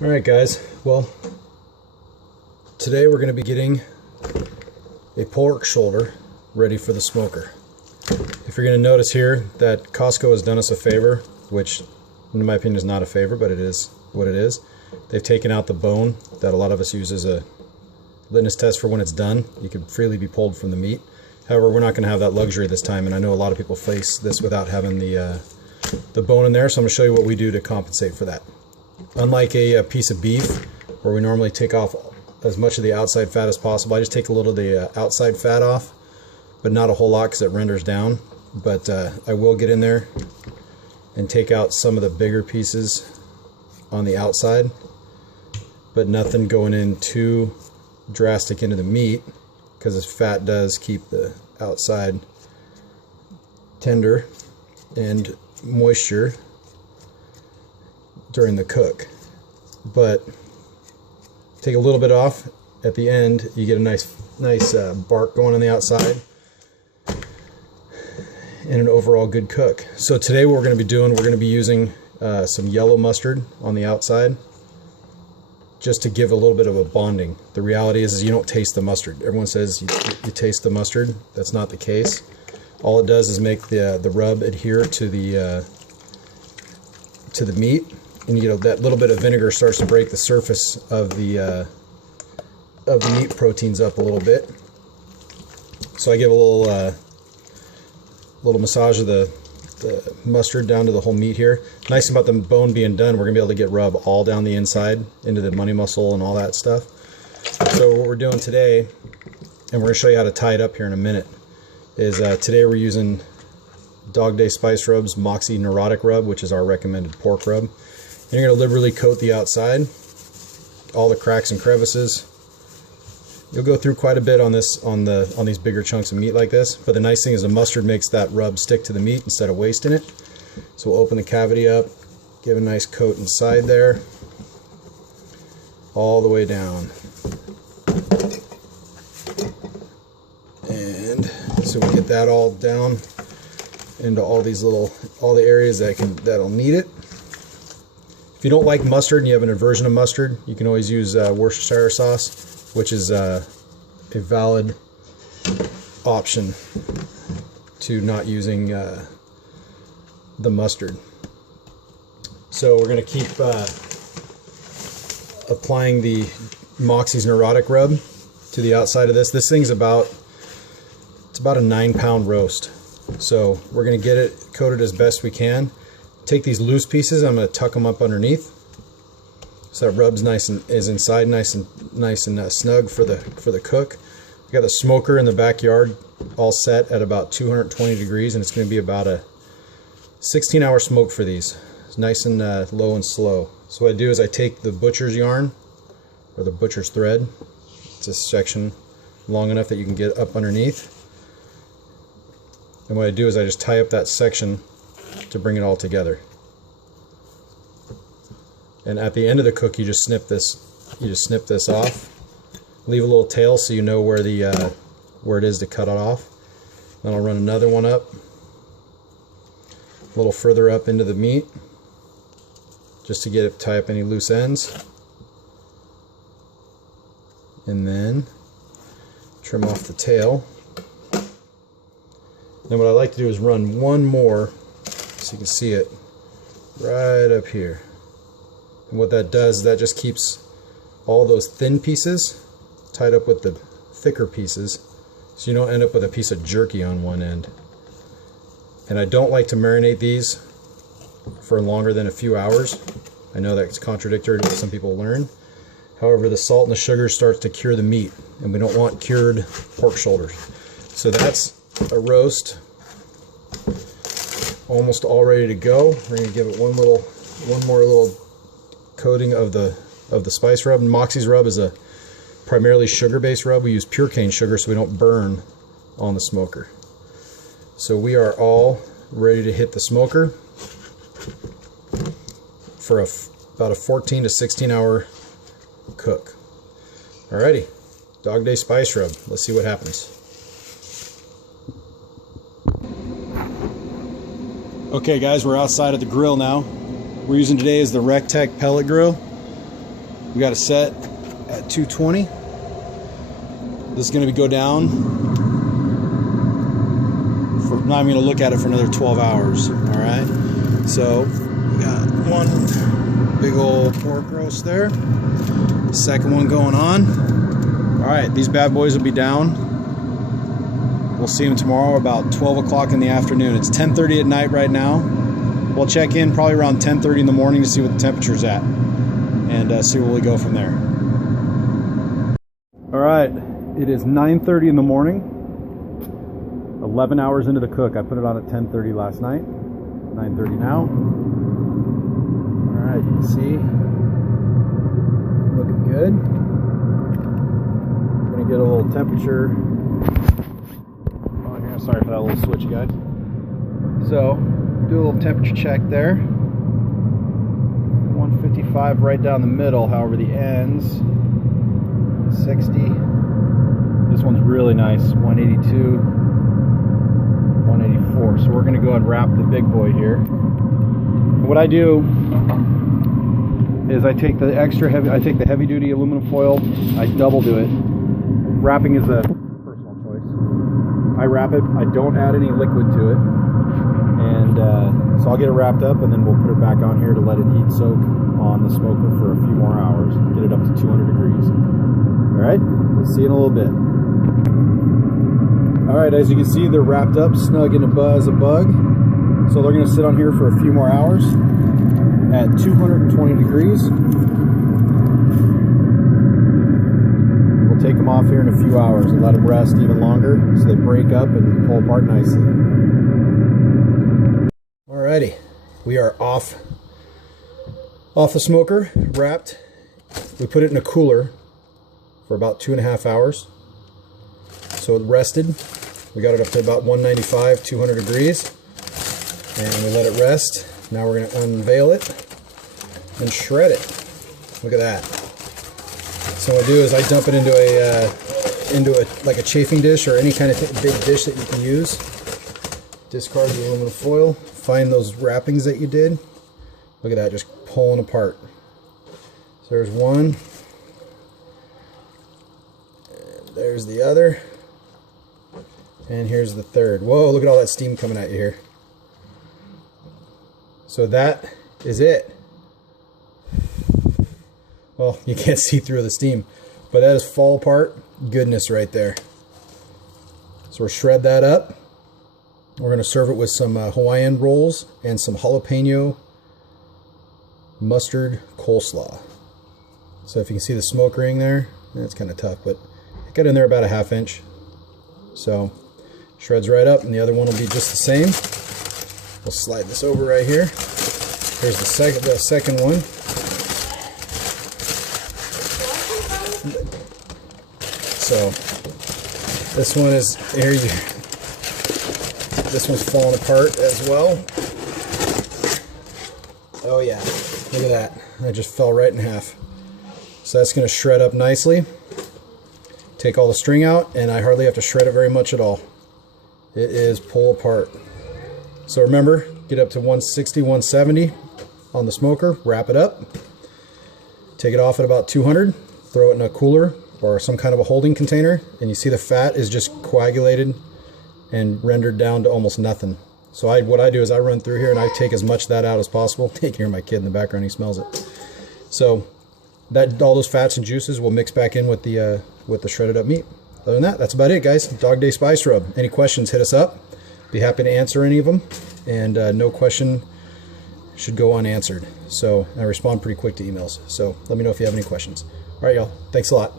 Alright guys, well, today we're going to be getting a pork shoulder ready for the smoker. If you're going to notice here that Costco has done us a favor, which in my opinion is not a favor, but it is what it is. They've taken out the bone that a lot of us use as a litmus test for when it's done. You can freely be pulled from the meat. However, we're not going to have that luxury this time, and I know a lot of people face this without having the bone in there, so I'm going to show you what we do to compensate for that. Unlike a piece of beef, where we normally take off as much of the outside fat as possible, I just take a little of the outside fat off, but not a whole lot because it renders down. But I will get in there and take out some of the bigger pieces on the outside, but nothing going in too drastic into the meat, because this fat does keep the outside tender and moisture during the cook. But take a little bit off at the end, you get a nice bark going on the outside and an overall good cook. So today what we're going to be doing, we're going to be using some yellow mustard on the outside just to give a little bit of a bonding. The reality is you don't taste the mustard. Everyone says you taste the mustard. That's not the case. All it does is make the rub adhere to the meat, and you know that little bit of vinegar starts to break the surface of the meat proteins up a little bit. So I give a little massage of the mustard down to the whole meat here. Nice about the bone being done, we're gonna be able to get rub all down the inside into the money muscle and all that stuff. So what we're doing today, and we're gonna show you how to tie it up here in a minute, is today we're using Dog Day Spice Rubs Moxy Neurotic Rub, which is our recommended pork rub. And you're going to liberally coat the outside, all the cracks and crevices. You'll go through quite a bit on this on these bigger chunks of meat like this, but the nice thing is the mustard makes that rub stick to the meat instead of wasting it. So we'll open the cavity up, give a nice coat inside there, all the way down. And so we get that all down into all the areas that'll need it. If you don't like mustard and you have an aversion to mustard, you can always use Worcestershire sauce, which is a valid option to not using the mustard. So we're going to keep applying the Moxy's Neurotic Rub to the outside of this. This thing's about a 9-pound roast. So we're going to get it coated as best we can. Take these loose pieces, I'm going to tuck them up underneath so that rub's is inside nice and snug for the cook. We got the smoker in the backyard all set at about 220 degrees, and it's going to be about a 16-hour smoke for these. It's nice and low and slow. So what I do is I take the butcher's yarn or the butcher's thread. It's a section long enough that you can get up underneath. And what I do is I just tie up that section to bring it all together. And at the end of the cook, you just snip this off. Leave a little tail so you know where it is to cut it off. Then I'll run another one up, a little further up into the meat, just to get it, tie up any loose ends. And then trim off the tail. Then what I like to do is run one more, so you can see it, right up here. And what that does is that just keeps all those thin pieces tied up with the thicker pieces, so you don't end up with a piece of jerky on one end. And I don't like to marinate these for longer than a few hours. I know that's contradictory to what some people learn. However, the salt and the sugar starts to cure the meat, and we don't want cured pork shoulders. So that's a roast almost all ready to go. We're going to give it one more little coating of the spice rub. And Moxy's rub is a primarily sugar-based rub. We use pure cane sugar so we don't burn on the smoker. So we are all ready to hit the smoker for about a 14 to 16 hour cook. Alrighty, Dog Day Spice Rub. Let's see what happens. Okay guys, we're outside of the grill now. We're using today is the Rectech pellet grill. We got it set at 220. This is going to go down for, now I'm going to look at it for another 12 hours. All right. So we got one big old pork roast there. Second one going on. All right, these bad boys will be down. We'll see them tomorrow about 12 o'clock in the afternoon. It's 10:30 at night right now. We'll check in probably around 10:30 in the morning to see what the temperature's at and see where we go from there. All right, it is 9:30 in the morning. 11 hours into the cook. I put it on at 10:30 last night. 9:30 now. All right, you can see, looking good. I'm gonna get a little temperature on here. Sorry for that little switch, guys. So, do a little temperature check there. 155 right down the middle. However, the ends 60. This one's really nice. 182. 184. So we're going to go and wrap the big boy here. What I do is I take the extra heavy, I take the heavy duty aluminum foil, I double do it. Wrapping is a personal choice. I wrap it, I don't add any liquid to it. And so I'll get it wrapped up and then we'll put it back on here to let it heat soak on the smoker for a few more hours. Get it up to 200 degrees. Alright, we'll see you in a little bit. Alright, as you can see, they're wrapped up, snug in a buzz, a bug. So they're going to sit on here for a few more hours at 220 degrees. We'll take them off here in a few hours and let them rest even longer so they break up and pull apart nicely. Alrighty, we are off the smoker, wrapped. We put it in a cooler for about 2.5 hours. So it rested. We got it up to about 195, 200 degrees. And we let it rest. Now we're going to unveil it and shred it. Look at that. So what I do is I dump it into a like a chafing dish or any kind of big dish that you can use. Discard the aluminum foil. Find those wrappings that you did. Look at that, just pulling apart. So there's one. And there's the other. And here's the third. Whoa, look at all that steam coming at you here. So that is it. Well, you can't see through the steam, but that is fall apart goodness right there. So we'll shred that up. We're going to serve it with some Hawaiian rolls and some jalapeno mustard coleslaw. So if you can see the smoke ring there, that's kind of tough, but it got in there about a 1/2 inch. So shreds right up, and the other one will be just the same. We'll slide this over right here. Here's the second one. So this one is here. This one's falling apart as well. Oh yeah, look at that. That just fell right in half. So that's going to shred up nicely. Take all the string out, and I hardly have to shred it very much at all. It is pull apart. So remember, get up to 160, 170 on the smoker, wrap it up, take it off at about 200, throw it in a cooler or some kind of a holding container, and you see the fat is just coagulated and rendered down to almost nothing. So what I do is I run through here and I take as much of that out as possible. You can hear my kid in the background, he smells it. So all those fats and juices will mix back in with the shredded up meat. Other than that, that's about it, guys. Dog Day Spice Rub. Any questions, hit us up. Be happy to answer any of them. And no question should go unanswered. So I respond pretty quick to emails. So let me know if you have any questions. All right, y'all. Thanks a lot.